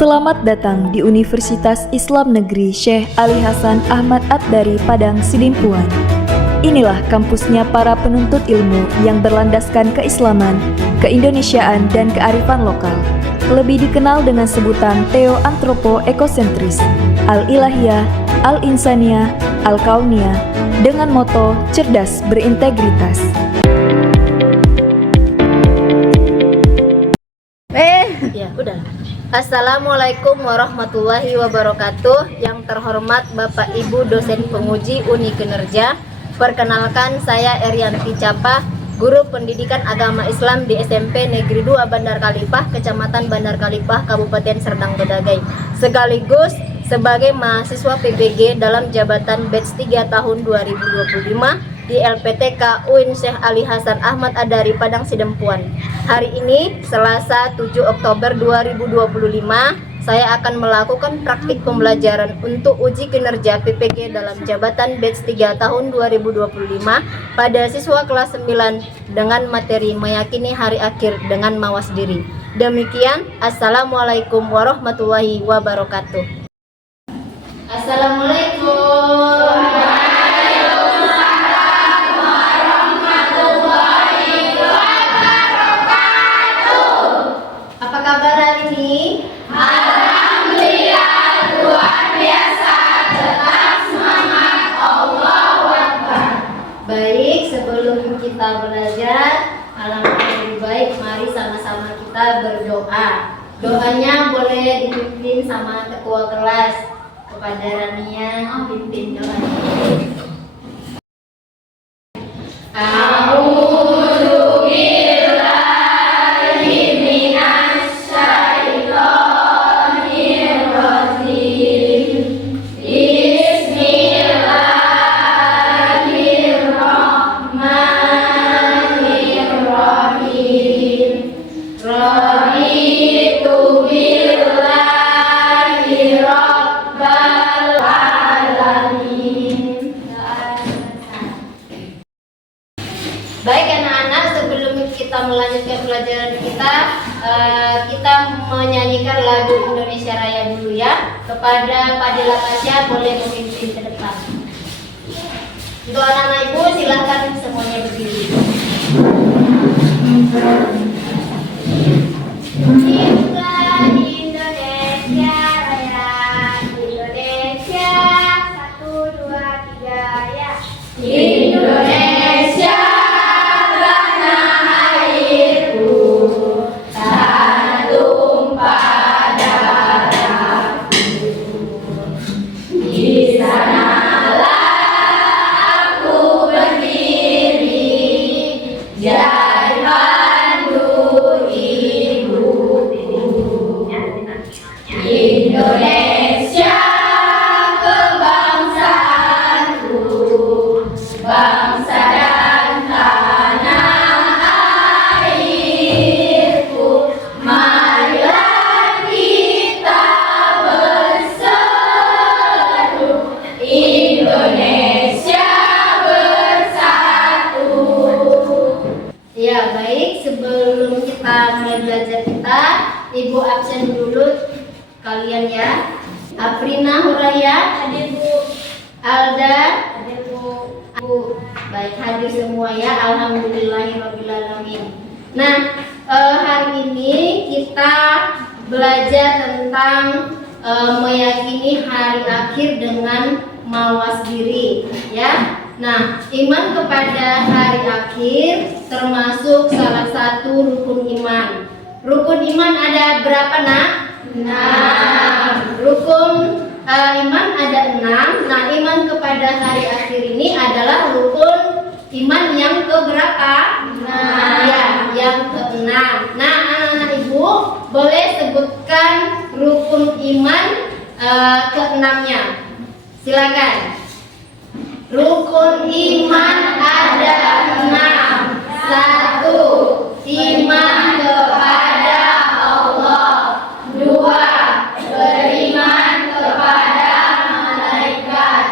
Selamat datang di Universitas Islam Negeri Syekh Ali Hasan Ahmad At-Dari Padang Sidimpuan. Inilah kampusnya para penuntut ilmu yang berlandaskan keislaman, keindonesiaan, dan kearifan lokal. Lebih dikenal dengan sebutan Theo-Antropo-Ekosentris, Al-Ilahiyah, Al-Insaniyah, Al-Kauniyah, dengan moto cerdas berintegritas. Ya, udah. Assalamualaikum warahmatullahi wabarakatuh. Yang terhormat Bapak Ibu dosen penguji Uni Kinerja. Perkenalkan, saya Erianti Capa, guru pendidikan agama Islam di SMP Negeri 2 Bandar Kalipah, Kecamatan Bandar Kalipah, Kabupaten Serdang Bedagai. Sekaligus sebagai mahasiswa PPG dalam jabatan batch 3 tahun 2025 di LPTK UIN Syekh Ali Hasan Ahmad At-Dari Padang Sidempuan. Hari ini Selasa 7 Oktober 2025, saya akan melakukan praktik pembelajaran untuk uji kinerja PPG dalam jabatan batch 3 tahun 2025 pada siswa kelas 9 dengan materi meyakini hari akhir dengan mawas diri. Demikian, Assalamualaikum warahmatullahi wabarakatuh. Assalamualaikum. Baik, sebelum kita belajar, alangkah lebih baik mari sama-sama kita berdoa. Doanya boleh dipimpin sama ketua kelas. Kepada Rania, pimpin doanya. Baik anak-anak, sebelum kita melanjutkan pelajaran kita menyanyikan lagu Indonesia Raya dulu ya. Kepada Fadila Pasya boleh memimpin ke depan. Untuk anak-anak ibu silahkan semuanya berdiri. Indonesia Raya, Indonesia 1, 2, 3 ya. Indonesia Indonesia kebangsaanku, bangsa dan tanah airku, marilah kita berseru, Indonesia bersatu. Ya baik, sebelum kita mulai belajar Ibu absen dulu kalian ya. Afrina Huraya hadir Bu. Alda hadir Bu. Baik, hadir semua ya. Alhamdulillahirobbilalamin. Nah, hari ini kita belajar tentang meyakini hari akhir dengan mawas diri ya. Nah, iman kepada hari akhir termasuk salah satu rukun iman. Rukun iman ada berapa nak? 6. Rukun iman ada 6. Nah, iman kepada hari akhir ini adalah rukun iman yang keberapa? 6. Ya, yang ke-6. Nah, anak-anak ibu boleh sebutkan rukun iman ke-6-nya. Silakan. Rukun iman ada 6. 1. Iman kepada Allah. 2. Beriman kepada malaikat.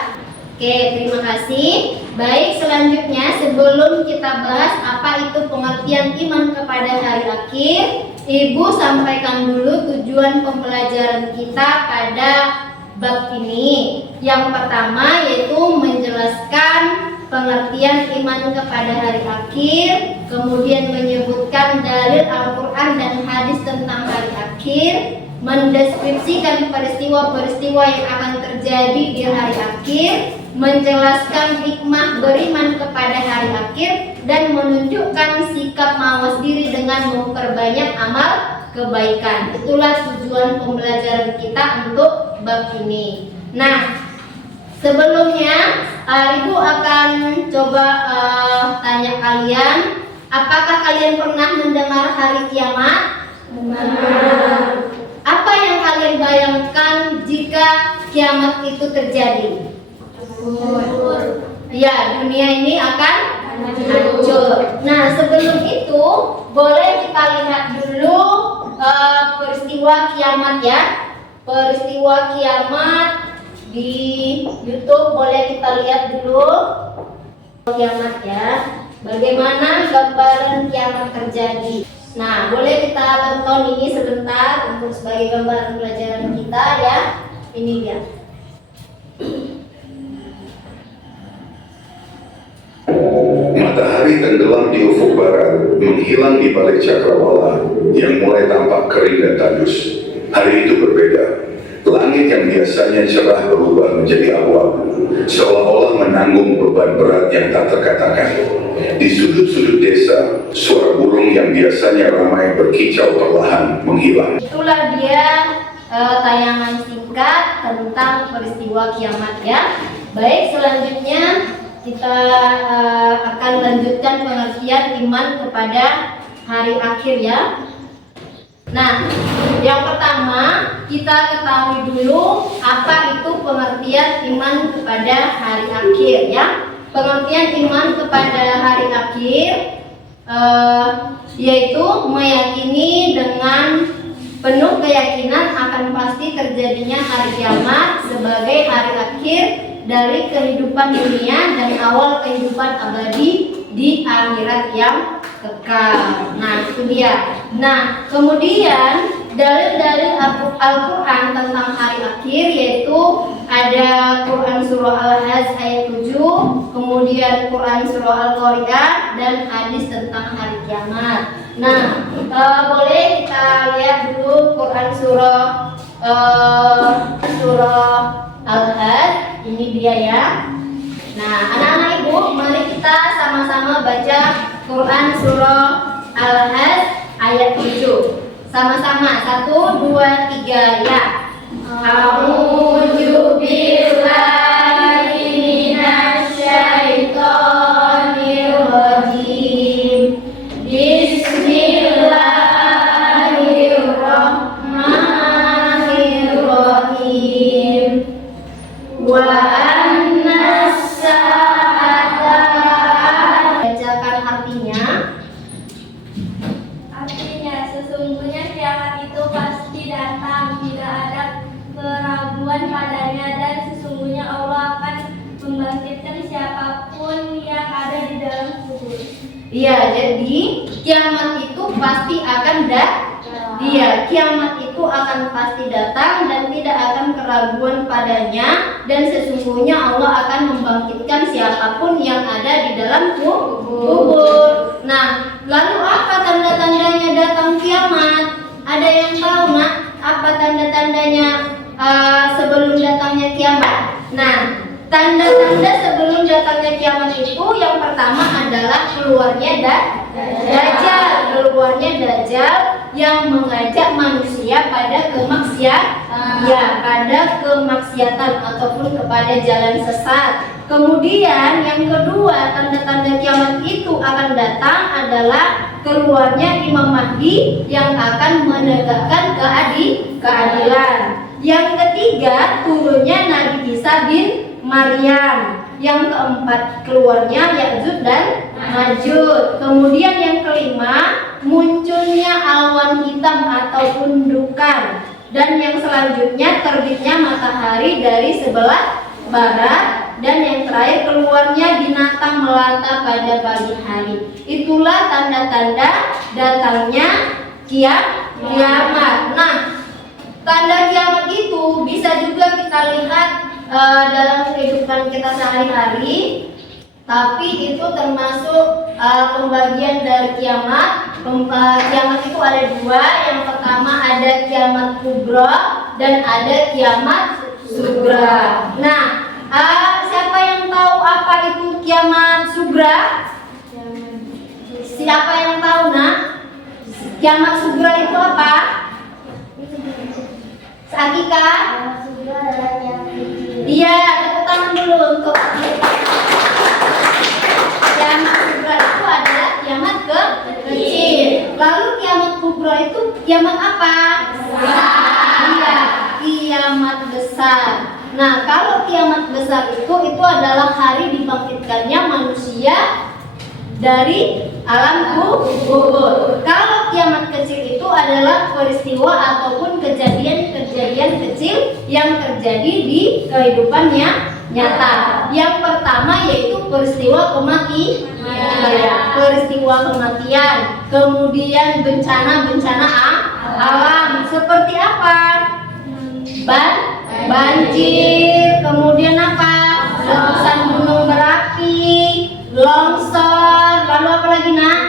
Oke, terima kasih. Baik, selanjutnya sebelum kita bahas apa itu pengertian iman kepada hari akhir, Ibu sampaikan dulu tujuan pembelajaran kita pada bab ini. Yang pertama yaitu menjelaskan pengertian iman kepada hari akhir, kemudian menyebutkan dalil Al-Quran dan hadis tentang hari akhir, mendeskripsikan peristiwa-peristiwa yang akan terjadi di hari akhir, menjelaskan hikmah beriman kepada hari akhir, dan menunjukkan sikap mawas diri dengan memperbanyak amal kebaikan. Itulah tujuan pembelajaran kita untuk bab ini. Nah, sebelumnya Ibu akan coba tanya kalian, apakah kalian pernah mendengar hari kiamat? Benar. Apa yang kalian bayangkan jika kiamat itu terjadi? Ya, dunia ini akan hancur. Nah, sebelum itu boleh kita lihat dulu peristiwa kiamat ya. Peristiwa kiamat di YouTube boleh kita lihat dulu kiamat ya. Bagaimana gambaran kiamat terjadi. Nah, boleh kita tonton ini sebentar untuk sebagai gambaran pelajaran kita ya. Ini dia. Matahari tenggelam di ufuk barat, menghilang di balik cakrawala yang mulai tampak kering dan tandus. Hari itu berbeda. Langit yang biasanya cerah berubah menjadi abu-abu, seolah-olah menanggung beban berat yang tak terkatakan. Di sudut-sudut desa, suara burung yang biasanya ramai berkicau perlahan menghilang. Itulah dia tayangan singkat tentang peristiwa kiamat ya. Baik, selanjutnya kita akan lanjutkan pengertian iman kepada hari akhir ya. Nah, yang pertama kita ketahui dulu apa itu pengertian iman kepada hari akhir ya. Pengertian iman kepada hari akhir yaitu meyakini dengan penuh keyakinan akan pasti terjadinya hari kiamat sebagai hari akhir dari kehidupan dunia dan awal kehidupan abadi di akhirat yang kekal. Nah, itu dia. Nah, kemudian dalil-dalil Al-Quran tentang hari akhir yaitu ada Quran surah Al-Hajj ayat 7, kemudian Quran surah Al-Qari'ah, dan hadis tentang hari kiamat. Nah, boleh kita lihat dulu Quran surah Al-Hajj. Ini dia ya. Nah, anak-anak ibu, mari kita sama-sama baca Quran surah Al-Hajj ayat 7. Sama-sama, 1, 2, 3 ya. A'udzu billahi minasyaitonir rajim. Bismillahirrahmanirrahim. Wa sesungguhnya kiamat itu pasti datang, tidak ada keraguan padanya, dan sesungguhnya Allah akan membangkitkan siapapun yang ada di dalam kubur. Iya, jadi kiamat itu pasti akan datang. Iya, kiamat itu akan pasti datang dan tidak akan keraguan padanya, dan sesungguhnya Allah akan membangkitkan siapapun yang ada di dalam kubur. Nah, lalu apa tanda-tandanya datang kiamat? Ada yang tahu, Nak? Apa tanda-tandanya sebelum datangnya kiamat? Nah, tanda-tanda sebelum datangnya kiamat itu yang pertama adalah keluarnya Dajjal. Keluarnya Dajjal yang mengajak manusia pada kemaksiatan ataupun kepada jalan sesat. Kemudian yang kedua, tanda-tanda kiamat itu akan datang adalah keluarnya Imam Mahdi yang akan menegakkan keadilan. Yang ketiga, turunnya Nabi Isa bin Maryam. Yang keempat, keluarnya Ya'juj dan Ma'juj. Kemudian yang kelima, munculnya awan hitam ataupun dukan. Dan yang selanjutnya, terbitnya matahari dari sebelah barat. Dan yang terakhir, keluarnya binatang melata pada pagi hari. Itulah tanda-tanda datangnya kiamat. kiamat. Nah, tanda kiamat itu bisa juga kita lihat dalam kehidupan kita sehari-hari. Tapi itu termasuk pembagian dari kiamat. Kiamat itu ada dua. Yang pertama ada kiamat kubra dan ada kiamat sugra. Nah, siapa yang tahu apa itu kiamat sugra? Siapa yang tahu, nak? Kiamat sugra itu apa? Sakika? Iya, tepuk tangan dulu untuk kiamat sugra itu adalah kiamat kecil. Lalu kiamat kubra itu kiamat apa? Iya, kiamat besar. Nah, kalau kiamat besar itu adalah hari dibangkitkannya manusia dari alam kubur. Kalau kiamat kecil itu adalah peristiwa ataupun kejadian-kejadian kecil yang terjadi di kehidupannya nyata. Yang pertama yaitu peristiwa kematian, kemudian bencana-bencana alam seperti apa? Banjir, kemudian apa? Letusan gunung berapi, longsor, lalu apa lagi, nak?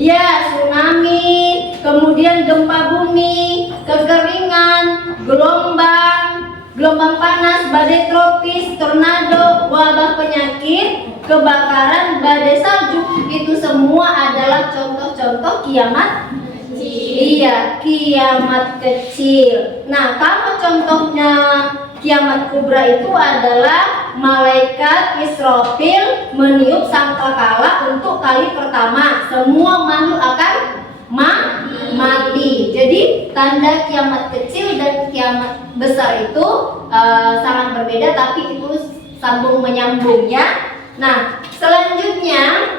Ya, tsunami, kemudian gempa bumi, kekeringan, gelombang panas, badai tropis, tornado, wabah penyakit, kebakaran, badai salju. Itu semua adalah contoh-contoh kiamat. Iya, kiamat kecil. Nah, kalau contohnya kiamat kubra itu adalah malaikat Israfil meniup sangkakala untuk kali pertama. Semua makhluk akan mati. Jadi tanda kiamat kecil dan kiamat besar itu sangat berbeda, tapi itu sambung menyambung ya. Nah, selanjutnya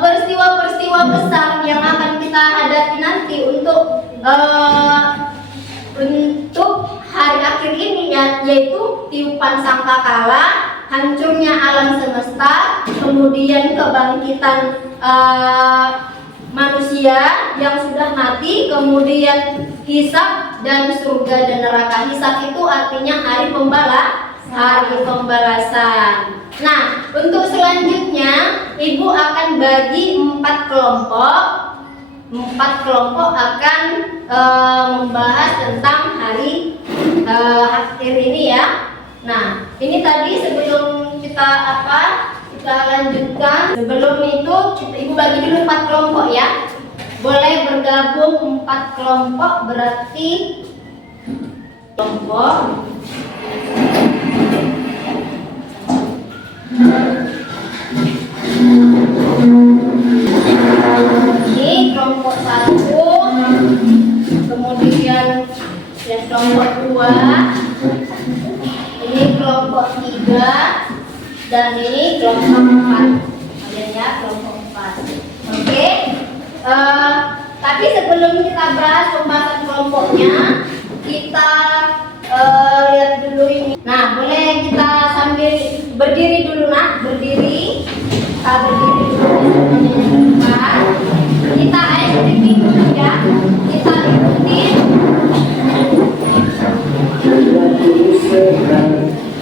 peristiwa-peristiwa besar yang akan kita hadapi nanti untuk hari akhir ini yaitu tiupan sangkakala, hancurnya alam semesta, kemudian kebangkitan manusia yang sudah mati, kemudian hisab dan surga dan neraka. Hisab itu artinya hari pembalasan. Nah, untuk selanjutnya ibu akan bagi 4 kelompok. 4 kelompok akan membahas tentang hari akhir ini ya. Nah, ini tadi sebelum kita lanjutkan. Sebelum itu ibu bagi dulu 4 kelompok ya. Boleh bergabung 4 kelompok, berarti kelompok ini kelompok 1, kemudian yang kelompok 2, ini kelompok 3, dan ini kelompok 4. Kalian ya, kelompok 4. Oke. Tapi sebelum kita bahas pembahasan kelompoknya, kita lihat dulu ini. Nah, boleh kita sambil berdiri dulu, nak. Berdiri. Kita berdiri dulu. Kita ikutin dulu ya. Kita ikutin.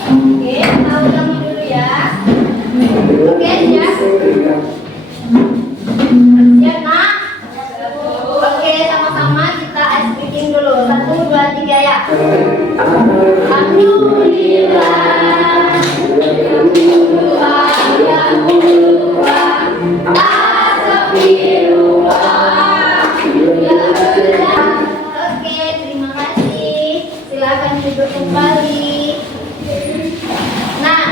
Oke, kita ulang dulu ya. Oke, siap. Siap, nak. Oke, sama-sama kita ice breaking dulu. 1, 2, 3 ya. Alhamdulillah. Oke, terima kasih. Silakan duduk kembali. Nah,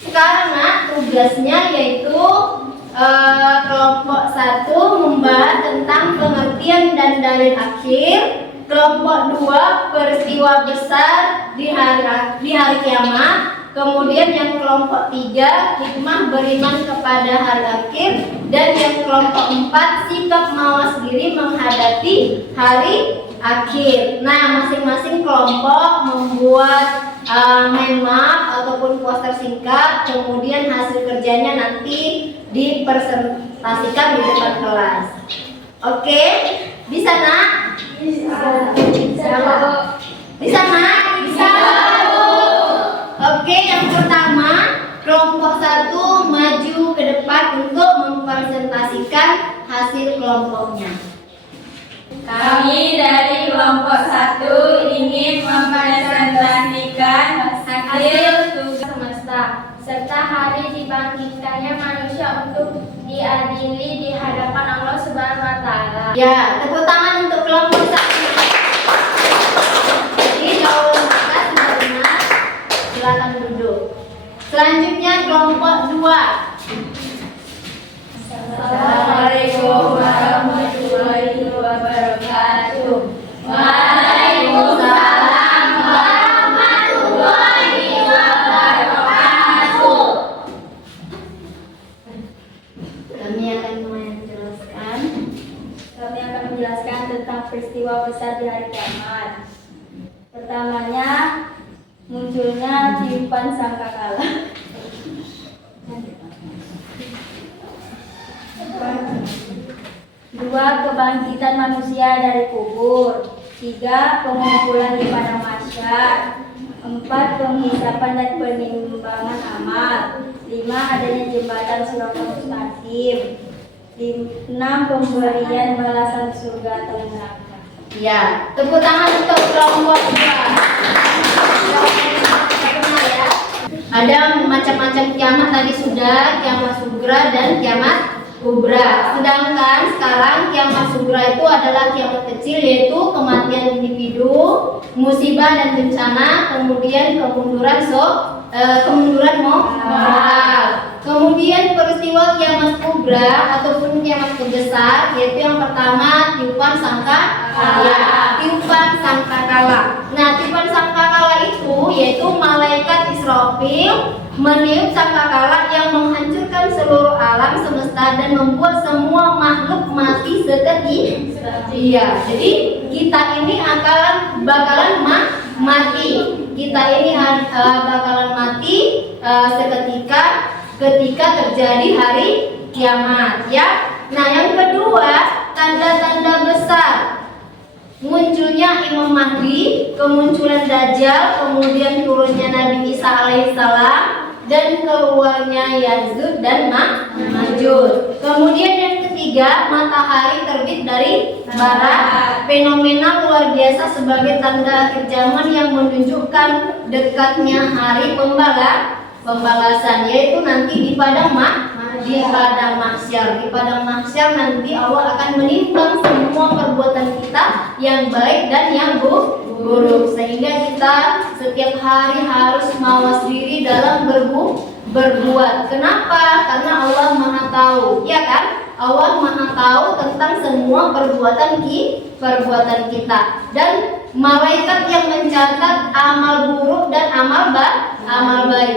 sekarang nak tugasnya yaitu kelompok 1 membahas tentang pengertian dan dalil akhir. Kelompok 2 peristiwa besar di hari kiamat. Kemudian yang kelompok 3 hikmah beriman kepada hari akhir. Dan yang kelompok 4 sikap mawas diri menghadapi hari akhir. Nah, masing-masing kelompok membuat mind map ataupun poster singkat. Kemudian hasil kerjanya nanti presentasikan di depan kelas. Oke, bisa nak? Bisa. Bisa nak? Bisa. Oke, yang pertama kelompok 1 maju ke depan untuk mempresentasikan hasil kelompoknya. Kami dari kelompok 1 ingin mempresentasikan hasil tugas semesta serta hari dibangkitkannya manusia untuk diadili di hadapan Allah Subhanahu wa taala. Ya, tepuk tangan untuk kelompok 1. Jadi jawaban kita sudah benar. Silakan duduk. Selanjutnya kelompok 2. Assalamualaikum warahmatullahi wabarakatuh. Waalaikumsalam warahmatullahi wabarakatuh. Kami akan menjelaskan tentang peristiwa besar di hari kiamat. Pertamanya, munculnya tiupan sangkakala. Dua, kebangkitan manusia dari kubur. 3, pengumpulan di padang mahsyar. 4, penghisapan dan penimbangan amal. 5, adanya jembatan Siratal Mustaqim. 6, pemberian balasan surga atau neraka. Ya, tepuk tangan untuk kelompok 2. Ya. Ada macam-macam kiamat tadi sudah, kiamat sugra dan kiamat kubra. Sedangkan sekarang kiamat sugra itu adalah kiamat kecil, yaitu kematian individu, musibah dan bencana, kemudian kemunduran moral. Kemudian peristiwa kiamat kubra ataupun kiamat terbesar, yaitu yang pertama tiupan sangkakala. Nah, tiupan sangkakala itu yaitu malaikat Israfil meniup sangkakala yang menghancurkan seluruh alam semesta dan membuat semua makhluk mati seketika. Iya, jadi kita ini bakalan mati. Kita ini bakalan mati ketika terjadi hari kiamat, ya. Nah, yang kedua, tanda-tanda besar. Munculnya Imam Mahdi, kemunculan Dajjal, kemudian turunnya Nabi Isa alaihissalam, dan keluarnya Yazid dan Ma'juj. Kemudian yang ketiga, matahari terbit dari barat. Fenomena luar biasa sebagai tanda akhir zaman yang menunjukkan dekatnya hari pembalasan, yaitu nanti di padang mahsyar. Di padang mahsyar nanti Allah akan menimbang semua perbuatan kita yang baik dan yang buruk, sehingga kita setiap hari harus mawas diri dalam berbuat. Kenapa? Karena Allah Maha Tahu, ya kan? Allah Maha Tahu tentang semua perbuatan kita, dan malaikat yang mencatat amal buruk dan amal baik.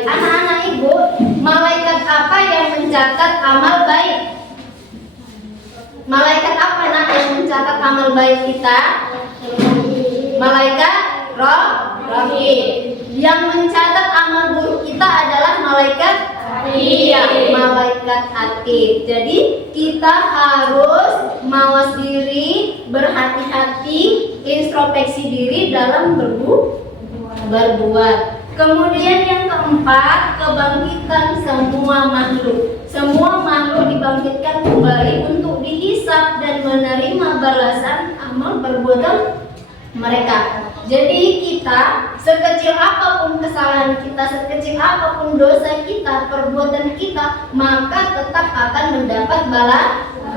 Anak-anak ibu, malaikat apa yang mencatat amal baik? Malaikat apa yang mencatat amal baik kita? Malaikat Raqib. Yang mencatat amal buruk kita adalah malaikat Atid. Jadi kita harus mawas diri, berhati-hati, introspeksi diri dalam berbuat. Kemudian yang keempat, kebangkitan semua makhluk. Semua makhluk dibangkitkan kembali untuk dihisab dan menerima balasan amal perbuatan mereka. Jadi kita, sekecil apapun kesalahan kita, sekecil apapun dosa kita, perbuatan kita, maka tetap akan mendapat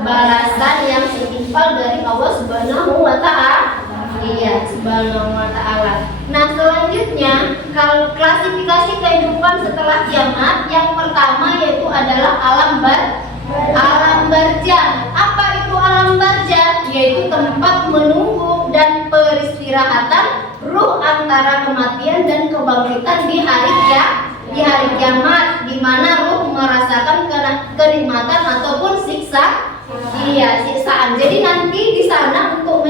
balasan yang setimpal dari Allah Subhanahu wa Ta'ala. Iya, Subhanahu wa Ta'ala. Nah, selanjutnya, kalau klasifikasi kehidupan setelah kiamat, yang pertama yaitu adalah alam barzah. Apa itu alam barzah? Yaitu tempat menunggu dan peristirahatan ruh antara kematian dan kebangkitan di hari kiamat, di mana ruh merasakan kenikmatan ataupun siksaan. Jadi nanti di sana untuk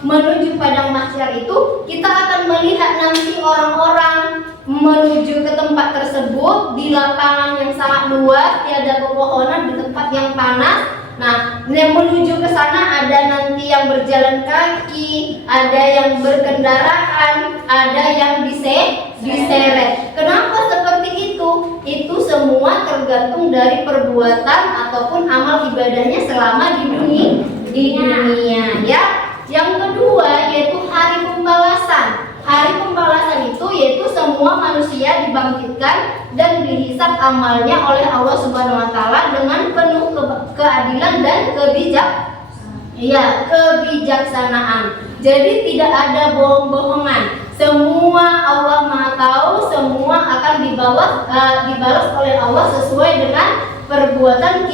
menuju padang mahsyar itu kita akan melihat nanti orang-orang menuju ke tempat tersebut di lapangan yang sangat luas, tiada pepohonan, di tempat yang panas. Nah, yang menuju ke sana ada nanti yang berjalan kaki, ada yang berkendaraan, ada yang diseret. Kenapa seperti itu? Itu semua tergantung dari perbuatan ataupun amal ibadahnya selama di dunia ya. Yang kedua yaitu hari pembalasan. Hari pembalasan itu yaitu semua manusia dibangkitkan dan dihisab amalnya oleh Allah Subhanahu wa taala dengan penuh keadilan dan kebijaksanaan. Jadi tidak ada bohong-bohongan. Semua Allah Maha tahu, semua akan dibalas oleh Allah sesuai dengan perbuatan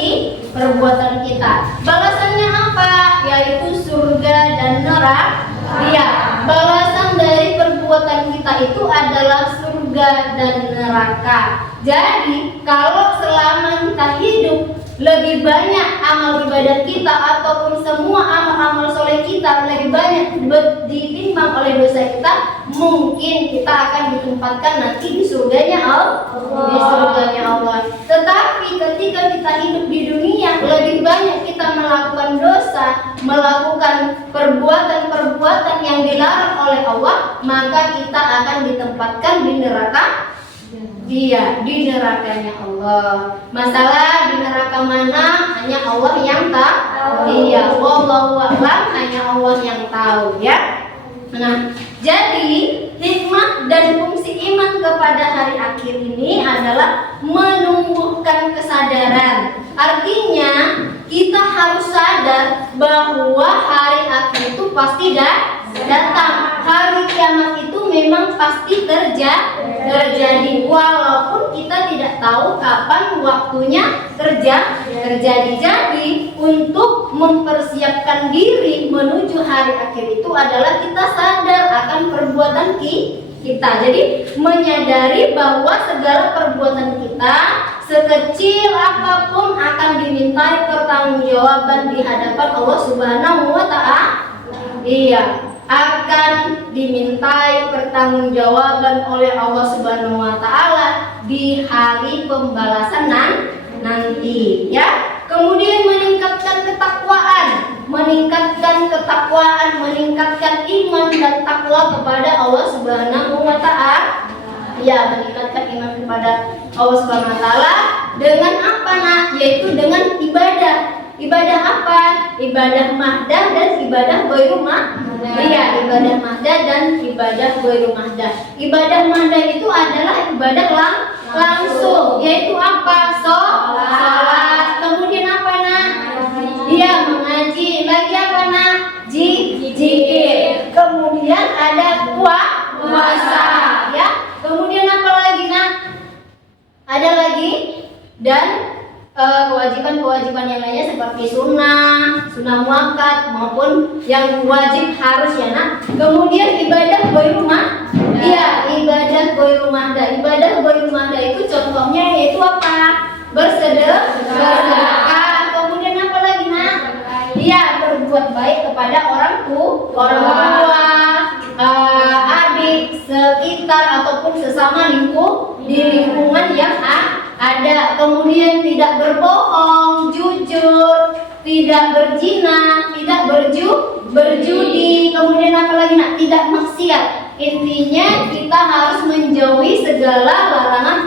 kita. Balasannya apa? Yaitu surga dan neraka. Ya, balasan dari perbuatan kita itu adalah surga dan neraka. Jadi, kalau selama kita hidup lebih banyak amal ibadat kita ataupun semua amal-amal soleh kita lebih banyak ditimbang oleh dosa kita, mungkin kita akan ditempatkan nanti di surganya Allah. Tetapi ketika kita hidup di dunia lebih banyak kita melakukan dosa, melakukan perbuatan-perbuatan yang dilarang oleh Allah, maka kita akan ditempatkan di neraka. Dia di nerakanya Allah. Masalah di neraka mana hanya Allah yang tahu. Iya, wallahu a'lam, hanya Allah yang tahu ya. Nah, jadi hikmah dan fungsi iman kepada hari akhir ini adalah menumbuhkan kesadaran. Artinya kita harus sadar bahwa hari akhir itu pasti datang. Hari kiamat itu memang pasti terjadi walaupun kita tidak tahu kapan waktunya terjadi. Jadi untuk mempersiapkan diri menuju hari akhir itu adalah kita sadar akan perbuatan kita. Jadi menyadari bahwa segala perbuatan kita sekecil apapun akan dimintai pertanggungjawaban di hadapan Allah Subhanahu wa taala. Iya, akan dimintai pertanggungjawaban oleh Allah Subhanahu wa taala di hari pembalasan nanti ya. Kemudian meningkatkan ketakwaan, meningkatkan iman dan takwa kepada Allah Subhanahu wa taala. Ya, meningkatkan iman kepada Allah Subhanahu wa taala dengan apa nak? Yaitu dengan ibadah. Ibadah apa? Ibadah mahdah dan ibadah ghairu mahdah. Iya, ibadah mahdah dan ibadah ghairu mahdah. Ibadah mahdah itu adalah ibadah langsung, yaitu apa? Salat. Kemudian apa nak? Iya, mengaji. Lagi apa nak? Zikir. Kemudian ada puasa, ya. Kemudian apa lagi nak? Ada lagi dan kewajiban-kewajiban yang lainnya seperti sunnah muakkad maupun yang wajib harus ya nak. Kemudian ibadah ghairu mahdah. Iya, ibadah ghairu mahdah. Ibadah ghairu mahdah itu contohnya yaitu apa? Bersedekah. Kemudian apa lagi nak? Iya, berbuat baik kepada orang tua, adik, sekitar ataupun sesama di lingkungan yang ada. Kemudian tidak berbohong, jujur, tidak berzina, tidak berjudi. Kemudian apa lagi nak? Tidak maksiat. Intinya kita harus menjauhi segala larangan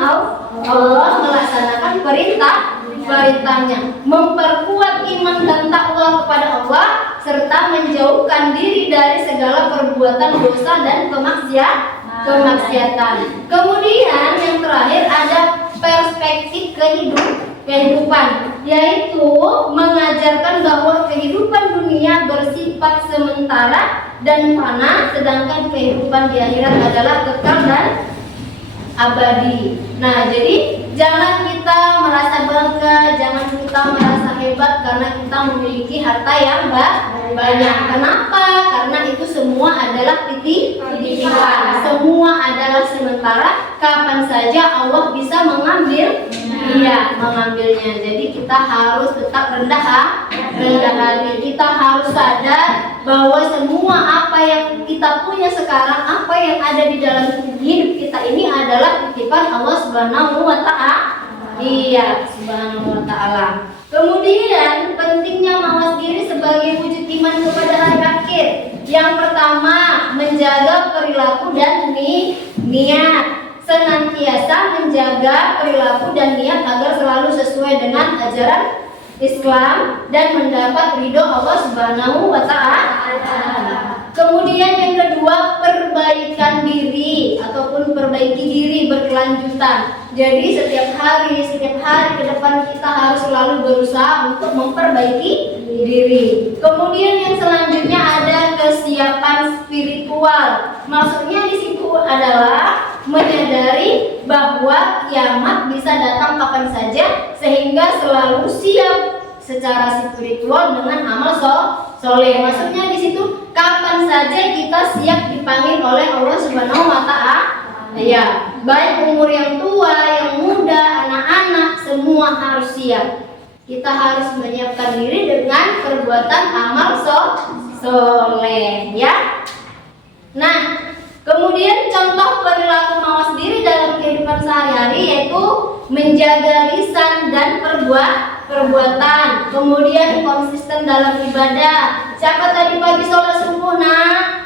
Allah, melaksanakan perintahnya, memperkuat iman dan takwa kepada Allah, serta menjauhkan diri dari segala perbuatan dosa dan kemaksiatan. Kemudian yang terakhir ada perspektif kehidupan, yaitu mengajarkan bahwa kehidupan dunia bersifat sementara dan fana, sedangkan kehidupan di akhirat adalah kekal dan abadi. Nah, jadi jangan kita merasa bangga, jangan kita merasa hebat karena kita memiliki harta yang banyak. Kenapa? Karena itu semua adalah titipan, semua adalah sementara. Kapan saja Allah bisa mengambil. Iya, Iya, mengambilnya. Jadi kita harus tetap rendah hati. Kita harus sadar bahwa semua apa yang kita punya sekarang, apa yang ada di dalam hidup kita ini adalah titipan Allah Subhanahu wa Ta'ala. Iya, Subhanahu wa Ta'ala. Kemudian pentingnya mawas diri sebagai wujud iman kepada hari akhir. Yang pertama, menjaga perilaku dan niat. Senantiasa menjaga perilaku dan niat agar selalu sesuai dengan ajaran Islam dan mendapat ridho Allah Subhanahu wa Ta'ala. Kemudian yang kedua, perbaikan diri ataupun perbaiki diri berkelanjutan. Jadi setiap hari ke depan kita harus selalu berusaha untuk memperbaiki diri. Kemudian yang selanjutnya ada kesiapan spiritual. Maksudnya di situ adalah menyadari bahwa kiamat bisa datang kapan saja, sehingga selalu siap secara spiritual dengan amal soleh. Maksudnya di situ kapan saja kita siap dipanggil oleh Allah Subhanahu wa Ta'ala. Ya, baik umur yang tua, yang muda, anak-anak, semua harus siap. Kita harus menyiapkan diri dengan perbuatan amal soleh, ya. Nah, kemudian contoh perilaku mawas diri dalam kehidupan sehari-hari yaitu menjaga lisan dan perbuatan. Kemudian konsisten dalam ibadah. Siapa tadi pagi sholat subuh, nak?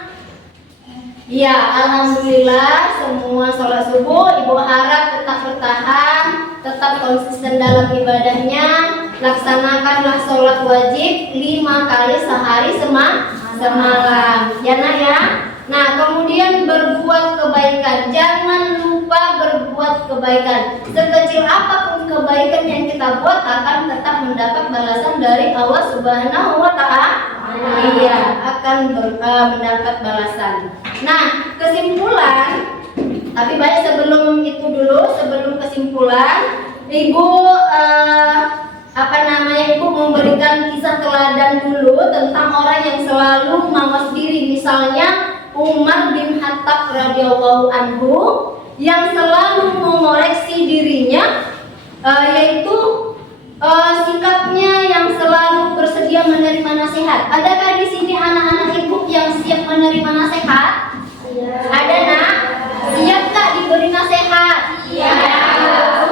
Ya, alhamdulillah semua sholat subuh. Ibu harap tetap bertahan, tetap konsisten dalam ibadahnya. Laksanakanlah sholat wajib 5 kali sehari semalam. Ya, nak ya. Nah, kemudian berbuat kebaikan. Jangan lupa berbuat kebaikan. Sekecil apapun kebaikan yang kita buat akan tetap mendapat balasan dari Allah Subhanahu wa Ta'ala. Iya, akan mendapat balasan. Nah, kesimpulan. Tapi baik sebelum itu dulu, sebelum kesimpulan, Ibu Ibu memberikan kisah teladan dulu tentang orang yang selalu mawas diri. Misalnya Umar bin Khattab radhiyallahu anhu yang selalu mengoreksi dirinya, yaitu sikapnya yang selalu bersedia menerima nasihat. Adakah di sini anak-anak ibu yang siap menerima nasihat? Ada, nak? Siap tak diberi nasihat? Iya.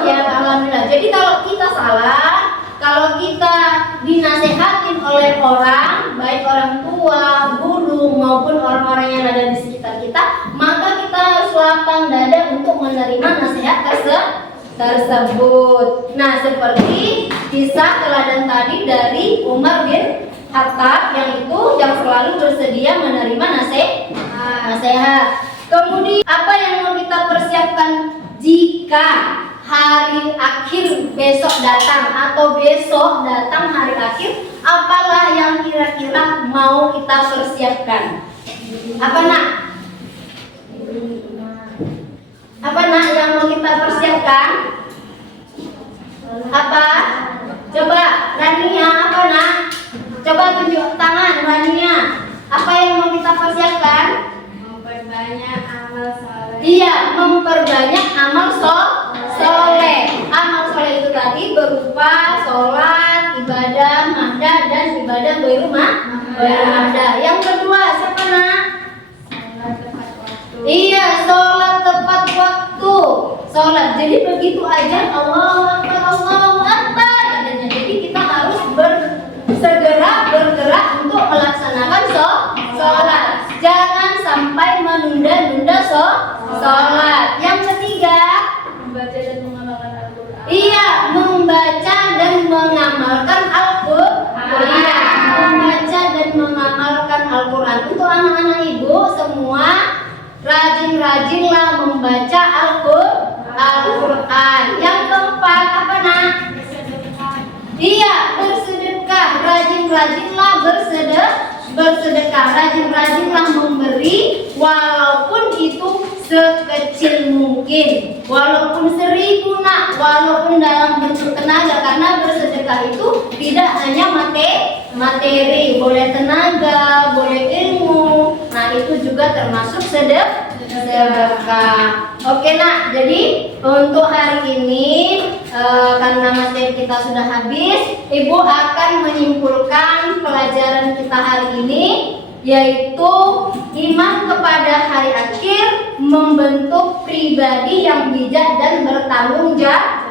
Ya, alhamdulillah. Jadi kalau kita salah, kalau kita dinasehatin oleh orang, baik orang tua, guru maupun orang-orang yang ada di sekitar kita, maka kita harus lapang dada untuk menerima nasihat tersebut. Nah, seperti kisah teladan tadi dari Umar bin Khattab yang selalu bersedia menerima nasihat. Kemudian apa yang mau kita persiapkan jika hari akhir besok datang atau besok datang hari akhir? Apalah yang kira-kira mau kita persiapkan? Apa, nak? Apa, nak, yang mau kita persiapkan? Apa? Coba Rania, apa, nak? Coba tunjuk tangan Rania. Apa yang mau kita persiapkan? Memperbanyak amal soleh. Iya, memperbanyak amal soleh. Amal soleh itu tadi berupa sholat, ibadah mahdah dan ibadah ghairu mahdah. Yang kedua, siapa, nak? Sholat tepat waktu. Iya, sholat tepat waktu. Sholat, jadi begitu aja Allahu Akbar katanya. Jadi kita harus segera bergerak untuk melaksanakan sholat. Jangan sampai menunda-nunda sholat. Yang ketiga, Membaca dan mengamalkan Al-Quran. iya, membaca dan mengamalkan Al-Quran. Iya, membaca dan mengamalkan Al-Quran. Untuk anak-anak ibu semua, rajin-rajinlah membaca Al-Quran. Yang keempat, apa, nak? Iya, bersedekah. Rajin-rajinlah bersedekah. Rajin-rajinlah memberi, walaupun itu sekecil mungkin, walaupun 1000, nak, walaupun dalam bentuk tenaga, karena bersedekah itu tidak hanya materi, boleh tenaga, boleh ilmu. Nah, itu juga termasuk sedekah. Oke nak, jadi untuk hari ini karena materi kita sudah habis, Ibu akan menyimpulkan pelajaran kita hari ini, yaitu iman kepada hari akhir membentuk pribadi yang bijak dan bertanggung jawab.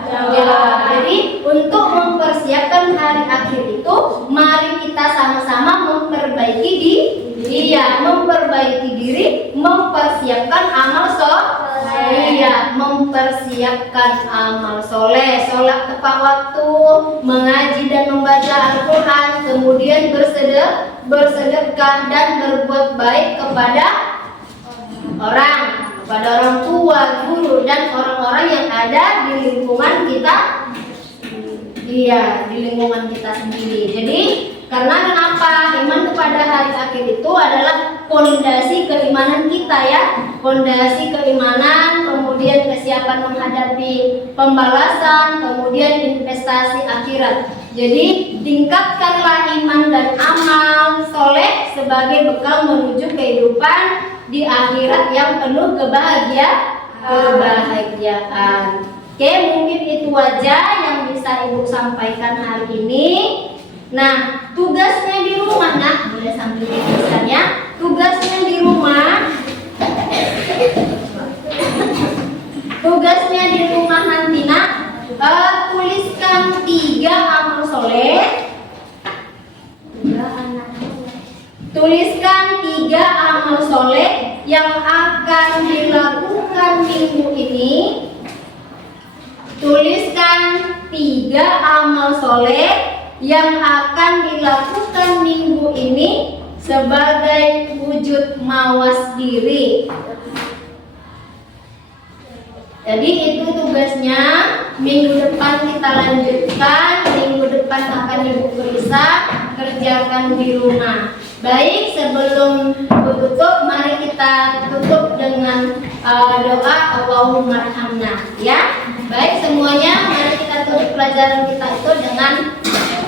Jadi untuk mempersiapkan hari akhir itu, mari kita sama-sama memperbaiki diri, mempersiapkan amal mempersiapkan amal soleh, sholat tepat waktu, mengaji dan membaca Al-Quran, kemudian bersedekah dan berbuat baik kepada orang tua, guru, dan orang-orang yang ada di lingkungan kita. Di lingkungan kita sendiri. Jadi karena kenapa? Iman kepada hari akhir itu adalah fondasi keimanan kita ya. Fondasi keimanan, kemudian kesiapan menghadapi pembalasan, kemudian investasi akhirat. Jadi tingkatkanlah iman dan amal soleh sebagai bekal menuju kehidupan di akhirat yang penuh kebahagiaan. Oke, mungkin itu aja yang bisa Ibu sampaikan hari ini. Nah, tugasnya di rumah, nak, boleh sambil dituliskannya. Tugasnya di rumah nanti, nak, tuliskan 3 amal soleh. Tuliskan 3 amal soleh yang akan dilakukan minggu ini. Tuliskan 3 amal soleh yang akan dilakukan minggu ini sebagai wujud mawas diri. Jadi itu tugasnya. Minggu depan kita lanjutkan. Minggu depan akan Ibu periksa, kerjakan di rumah. Baik, sebelum tutup, mari kita tutup dengan doa Allahumma arhamna, ya. Baik semuanya, mari kita tutup pelajaran kita itu dengan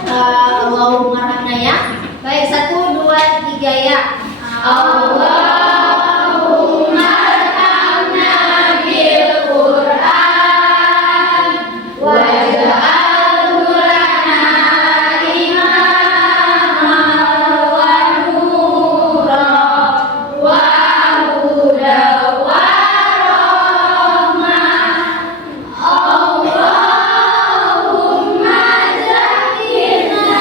Allahumma arhamna, ya. Baik, 1, 2, 3 ya. Allahumma arhamna bil Qur'an waj'alhu lana imaman wa nuran wa hudan wa rahmah. Allahumma zakkirna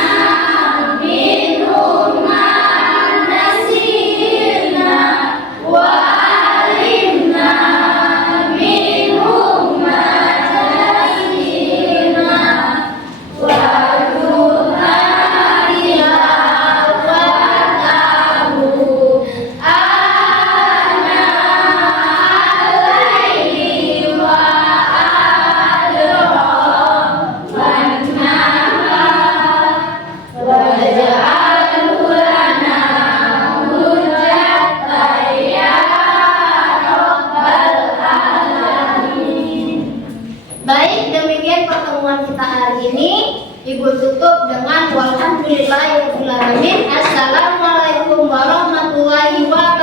minhum ma nasina wa alimna minhum ma jasina wa rzuqna tilawatahu ana al-laili wa adrah wan nahar waj'alhu lana hujjatan ya rabbal alamin. Baik, demikian pertemuan kita hari ini. Ibu tutup dengan walhamdulillahirabbil alamin. Assalamualaikum warahmatullahi wabarakatuh.